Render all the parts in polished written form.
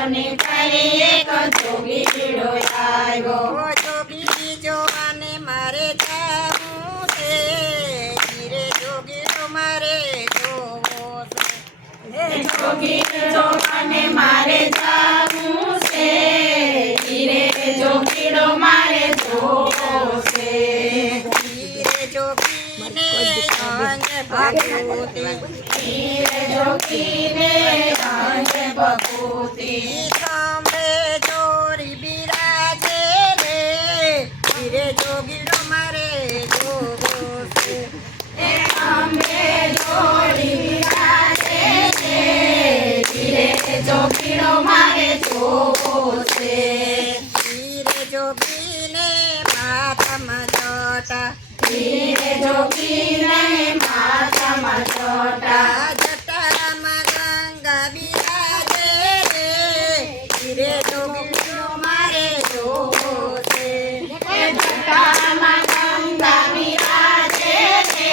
જોવાને તારે એક જોગીડો આવ્યો. જોગી જોવાને મારે જાવું છે, હીરે જોગીડો મારે જોવો છે. જોગી જોવાને મારે જાવું છે, હીરે જોગીડો મારે જોવો છે. હીરે જોગીને અંગ ભગવતી, હીરે જોગીને અંગ ભગવતી. ખંભે જોરી બિરાજે રે, હીરે જોગીડો મારે જોવો છે. અંબે જોડી બિરાજે છે, હીરે જોગીડો મારે જોવો છે. હીરે જોગીને માથામાં જોટા, હીરે જોગીને માથામાં જોટા. જટામાં ગંગા બિરાજે રે, હીરે જોગીડો મારે જોવો છે. જટામાં ગંગા બિરાજે છે,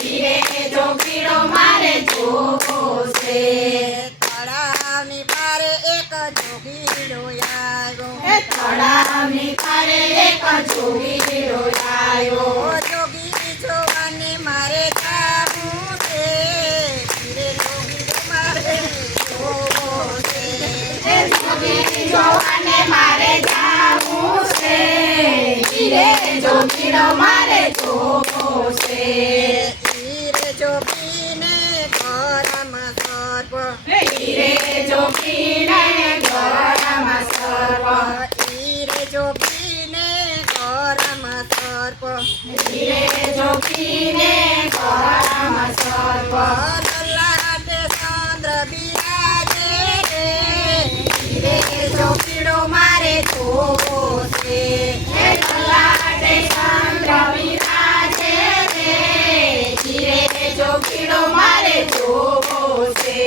હીરે જોગીડો મારે જોવો છે. તળાવની પારે એક જોગીડો આવ્યો, તળાવની પારે એક જોગીડો આવ્યો. જોગી જોવાને મારે જાવું છે, હીરે જોગીડો મારે જોવો છે. જોગી જોવાને મારે જાવું છે, હીરે જોગીડો મારે જોવો છે. હીરે જોગીને ઘરમાં સર્પ, હીરે જોગીને ગળામાં સર્પ. હીરે જોગીને ઘરમાં સર્પ, હીરે જોગીને ગળામાં સર્પ. લલાટે ચંદ્ર બિરાજે રે, હીરે જોગીડો મારે જોવો છે. લલાટે ચંદ્ર બિરાજે રે, હીરે જોગીડો મારે જોવો છે.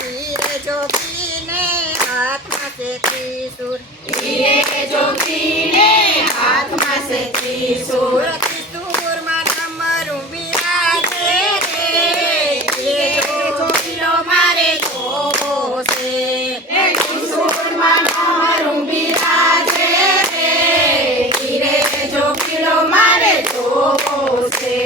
હીરે જોગીને હાથમાં છે ત્રિશૂળ, હીરે જોગીને હાથમાં છે ત્રિશૂળ. ત્રિશૂળમાં ડમરું બિરાજે રે, હીરે જોગીડો મારે જોવો છે. ત્રિશૂળમાં ડમરું બિરાજે રે, હીરે જોગીડો મારે જોવો છે.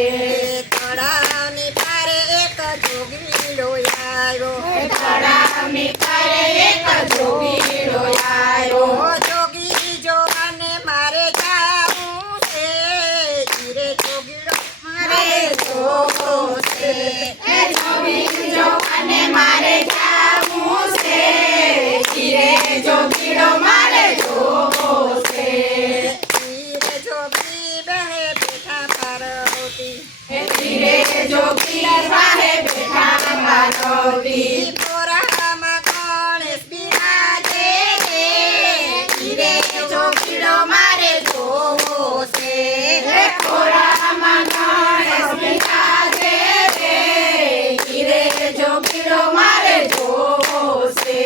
તળાવની પારે એક જોગીડો આવ્યો, તળાવની પારે એક જોગીડો આવ્યો. જોગી જોવાને મારે જાવું છે, હીરે જોગીડો મારે જોવો છે. જોગી જોવાને મારે જાવું છે, હીરે જોગીડો મારે જોવો છે. હીરે જોગી બેહે બેઠા પાર્વતી, હીરે જોગી વાહે બેઠા પાર્વતી. કોરામાં ગણેશ બિરાજે રે, હીરે જોગીડો મારે જોવો છે. ખોરામાં ગણેશ બિરાજે રે, હીરે જોગીડો મારે જોવો છે.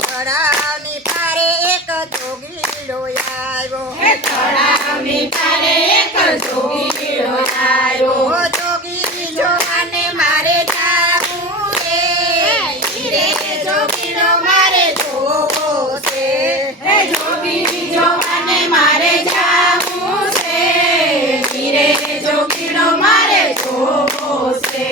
તળાવની પારે એક જોગીડો આવ્યો, તળાવની પારે એક જોગીડો આવ્યો. જોગી જોવાને મારે જાવું છે, હીરે જોગીડો મારે જોવો છે. જોગી જોવાને મારે જાવું છે, હીરે જોગીડો મારે જોવો છે.